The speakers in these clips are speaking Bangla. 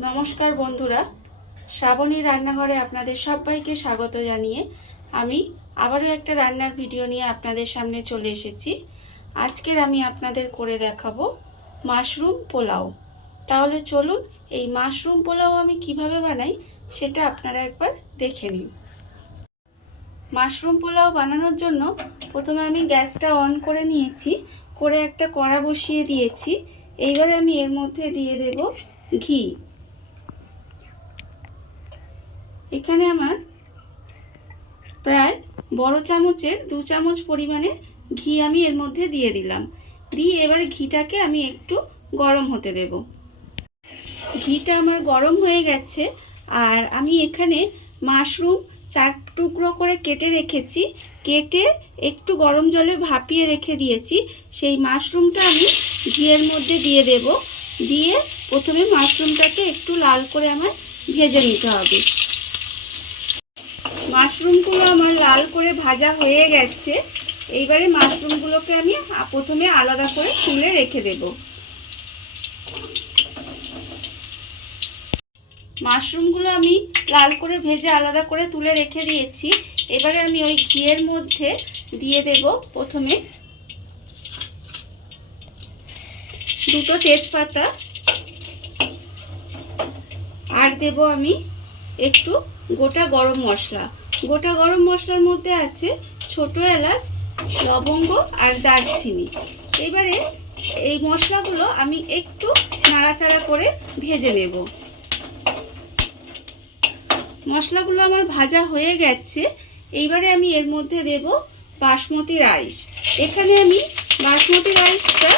নমস্কার বন্ধুরা, শ্রাবণী রান্নাঘরে আপনাদের সবাইকে স্বাগত জানিয়ে আমি আবারও একটা রান্নার ভিডিও নিয়ে আপনাদের সামনে চলে এসেছি। আজকের আমি আপনাদের করে দেখাবো মাশরুম পোলাও। তাহলে চলুন এই মাশরুম পোলাও আমি কিভাবে বানাই সেটা আপনারা একবার দেখে নিন। মাশরুম পোলাও বানানোর জন্য প্রথমে আমি গ্যাসটা অন করে নিয়েছি, করে একটা কড়া বসিয়ে দিয়েছি। এইবারে আমি এর মধ্যে দিয়ে দেব ঘি। এখানে আমার প্রায় বড় চামচের 2 চামচ পরিমাণে ঘি আমি এর মধ্যে দিয়ে দিলাম। দিয়ে এবার ঘিটাকে আমি একটু গরম হতে দেব। ঘিটা আমার গরম হয়ে গেছে, আর আমি এখানে মাশরুম 4 টুকরো করে কেটে রেখেছি। কেটে একটু গরম জলে ভাপিয়ে রেখে দিয়েছি। সেই মাশরুমটা আমি ঘিয়ের মধ্যে দিয়ে দেব। দিয়ে প্রথমে মাশরুমটাকে একটু লাল করে আমার ভেজে নিতে হবে। মাশরুমগুলো আমার লাল করে ভাজা হয়ে গেছে। এইবারে মাশরুমগুলোকে আমি প্রথমে আলাদা করে তুলে রেখে দেব। মাশরুমগুলো আমি লাল করে ভেজে আলাদা করে তুলে রেখে দিয়েছি। এবারে আমি ওই ঘিয়ের মধ্যে দিয়ে দেব প্রথমে 2টো তেজপাতা, আর দেব আমি একটু গোটা গরম মশলা। গোটা গরম মশলার মধ্যে আছে ছোট এলাচ, লবঙ্গ আর দারচিনি। এবারে এই মশলাগুলো আমি একটু নাড়াচাড়া করে ভেজে নেব। মশলাগুলো আমার ভাজা হয়ে গেছে। এইবারে আমি এর মধ্যে দেব বাসমতি রাইস। এখানে আমি বাসমতি রাইসটা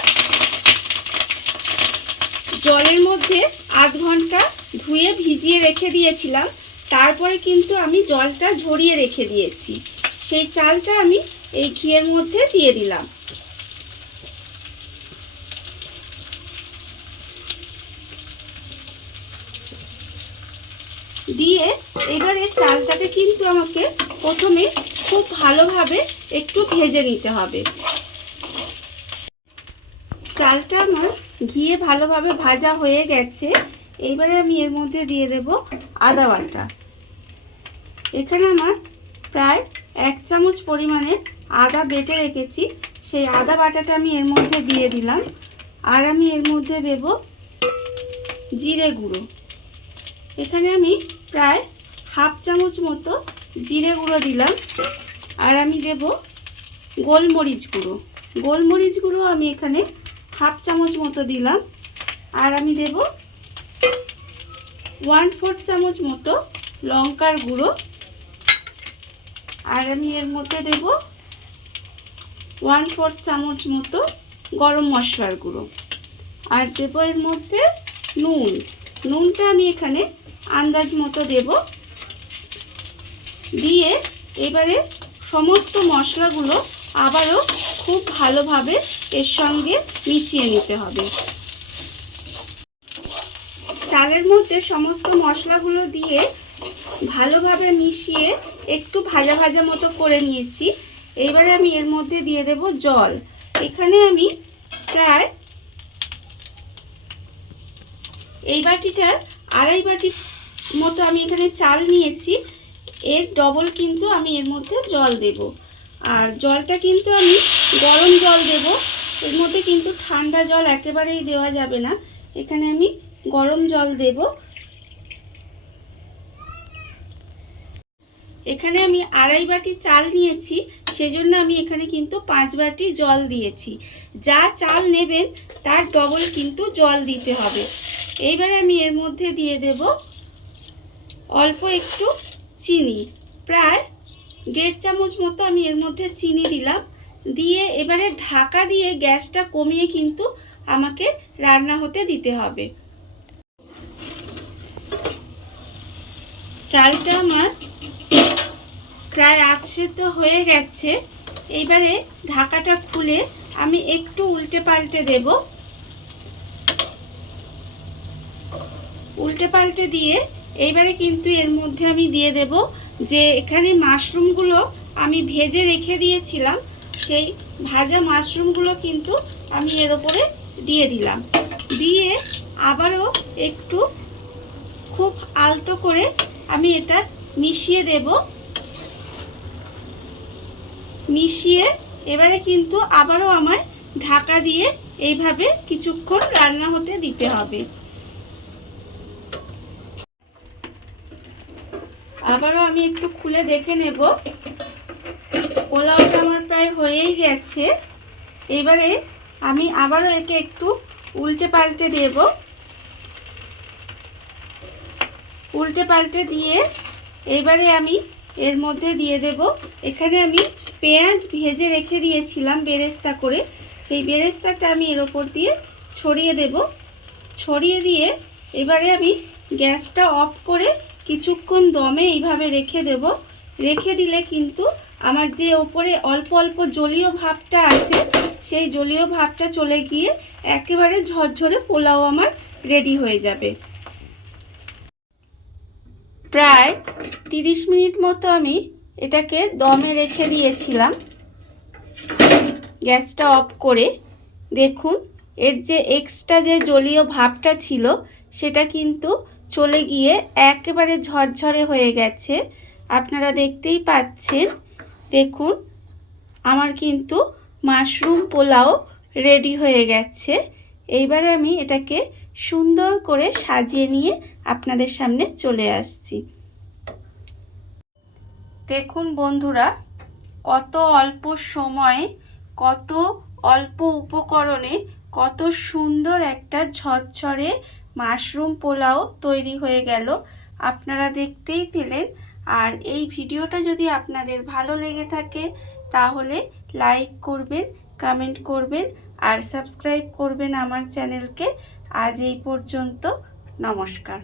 জলের মধ্যে আধ ঘন্টা ধুয়ে ভিজিয়ে রেখে দিয়েছিলাম। তারপরে কিন্তু আমি জলটা ঝরিয়ে রেখে দিয়েছি। সেই চালটা আমি এই ঘিয়ের মধ্যে দিয়ে দিলাম। দিয়ে এবারে চালটাকে কিন্তু আমাকে প্রথমে খুব ভালোভাবে একটু ভেজে নিতে হবে। চালটা আমার ঘিয়ে ভালোভাবে ভাজা হয়ে গেছে। এইবারে আমি এর মধ্যে দিয়ে দেব আদা বাটা। এখানে আমার প্রায় 1 চামচ পরিমাণে আদা বেটে রেখেছি। সেই আদা বাটাটা আমি এর মধ্যে দিয়ে দিলাম। আর আমি এর মধ্যে দেব জিরে গুঁড়ো। এখানে আমি প্রায় 1/2 চামচ মতো জিরে গুঁড়ো দিলাম। আর আমি দেব গোলমরিচ গুঁড়ো। গোলমরিচ গুঁড়ো আমি এখানে 1/2 চামচ মতো দিলাম। আর আমি দেব 1/4 চামচ মতো লঙ্কার গুঁড়ো। আর আমি এর মধ্যে দেব 1/4 চামচ মতো গরম মশলার গুঁড়ো। আর দেব এর মধ্যে নুন। নুনটা আমি এখানে আন্দাজ মতো দেব। দিয়ে এবারে সমস্ত মশলাগুলো আবারও খুব ভালোভাবে এর সঙ্গে মিশিয়ে নিতে হবে। চালের মধ্যে সমস্ত মশলাগুলো দিয়ে ভালোভাবে মিশিয়ে একটু ভাজা ভাজা মতো করে নিয়েছি। এইবারে আমি এর মধ্যে দিয়ে দেব জল। এখানে আমি প্রায় এই বাটিটার 2.5 বাটি মতো আমি এখানে চাল নিয়েছি। এর ডবল কিন্তু আমি এর মধ্যে জল দেব। আর জলটা কিন্তু আমি গরম জল দেব। এর মধ্যে কিন্তু ঠান্ডা জল একেবারেই দেওয়া যাবে না। এখানে আমি গরম জল দেব। এখানে আমি 2.5 বাটি চাল নিয়েছি, সেজন্য আমি এখানে কিন্তু 5 বাটি জল দিয়েছি। যা চাল নেবেন তার ডবল কিন্তু জল দিতে হবে। এইবারে আমি এর মধ্যে দিয়ে দেব অল্প একটু চিনি। প্রায় 1.5 চামচ মতো আমি এর মধ্যে চিনি দিলাম। দিয়ে এবারে ঢাকা দিয়ে গ্যাসটা কমিয়ে কিন্তু আমাকে রান্না হতে দিতে হবে। চালটা আমার প্রায় আধ সেদ্ধ হয়ে গেছে। এইবারে ঢাকাটা খুলে আমি একটু উল্টে পাল্টে দেব। উল্টে পাল্টে দিয়ে এইবারে কিন্তু এর মধ্যে আমি দিয়ে দেব যে এখানে মাশরুমগুলো আমি ভেজে রেখে দিয়েছিলাম। সেই ভাজা মাশরুমগুলো কিন্তু আমি এর ওপরে দিয়ে দিলাম। দিয়ে আবারও একটু খুব আলতো করে আমি এটা মিশিয়ে দেব। মিশিয়ে এবারে কিন্তু আবারও আমায় ঢাকা দিয়ে এইভাবে কিছুক্ষণ রান্না হতে দিতে হবে। আবারও আমি একটু খুলে দেখে নেব। পোলাওটা আমার প্রায় হয়েই গেছে। এবারে আমি আবারও একে একটু উল্টে পাল্টে দেব। উল্টে পাল্টে দিয়ে এবারে আমি এর মধ্যে দিয়ে দেব, এখানে আমি পেঁয়াজ ভেজে রেখে দিয়েছিলাম বেরেস্তা করে, সেই বেরেস্তাটা আমি এর ওপর দিয়ে ছড়িয়ে দেব। ছড়িয়ে দিয়ে এবারে আমি গ্যাসটা অফ করে কিছুক্ষণ দমে এইভাবে রেখে দেব। রেখে দিলে কিন্তু আমার যে ওপরে অল্প অল্প জলীয় ভাবটা আছে সেই জলীয় ভাবটা চলে গিয়ে একেবারে ঝরঝরে পোলাও আমার রেডি হয়ে যাবে। প্রায় 30 মিনিট মতো আমি এটাকে দমে রেখে দিয়েছিলাম গ্যাসটা অফ করে। দেখুন এর যে এক্সট্রা যে জলীয় ভাবটা ছিল সেটা কিন্তু চলে গিয়ে একেবারে ঝরঝরে হয়ে গেছে, আপনারা দেখতেই পাচ্ছেন। দেখুন আমার কিন্তু মাশরুম পোলাও রেডি হয়ে গেছে। এইবারে আমি এটাকে সুন্দর করে সাজিয়ে নিয়ে আপনাদের সামনে চলে আসছি। দেখুন বন্ধুরা, কত অল্প সময়ে কত অল্প উপকরণে কত সুন্দর একটা ঝরঝরে মাশরুম পোলাও তৈরি হয়ে গেল, আপনারা দেখতেই পেলেন। আর এই ভিডিওটা যদি আপনাদের ভালো লেগে থাকে তাহলে লাইক করবেন, কমেন্ট করবেন আর সাবস্ক্রাইব করবেন আমার চ্যানেলকে। আজ এই পর্যন্ত, নমস্কার।